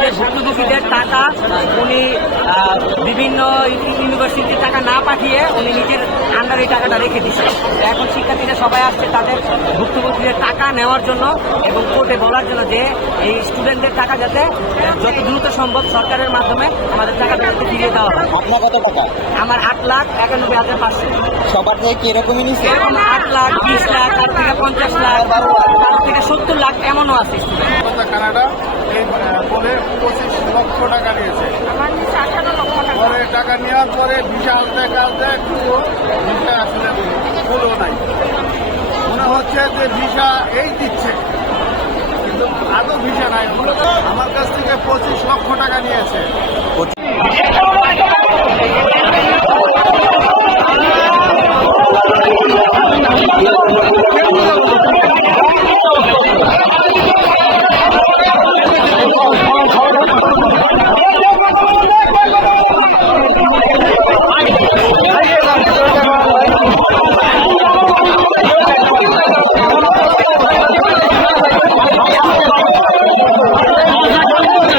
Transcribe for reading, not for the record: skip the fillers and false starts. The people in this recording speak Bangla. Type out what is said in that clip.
যে ভুক্তভোগীদের টাকা উনি বিভিন্ন ইউনিভার্সিটির টাকা না পাঠিয়ে উনি নিজের আন্ডারে টাকাটা রেখে দিচ্ছে। এখন শিক্ষার্থীরা সবাই আসছে তাদের ভুক্তভোগীদের টাকা নেওয়ার জন্য এবং কোর্টে বলার জন্য যে এই স্টুডেন্টদের টাকা যাতে যত দ্রুত সম্ভব সরকারের মাধ্যমে আমাদের টাকাটা ফিরিয়ে দেওয়া হয়। আপনার কত টাকা? আমার 8,91,500। সবার থেকে কিরকমই নিচ্ছে? এরকম 8 লাখ, 20 লাখ, তার থেকে 50 লাখ, তার থেকে 70 লাখ এমনও আছে। কানাডা এই বলে 25 লক্ষ টাকা নিয়েছে। পরে টাকা নেওয়ার পরে ভিসা আনতে কালতে পুরো ভিসা আসলে হলো নাই। মনে হচ্ছে যে ভিসা এই দিচ্ছে কিন্তু আদৌ ভিসা নাই। মূলত আমার কাছ থেকে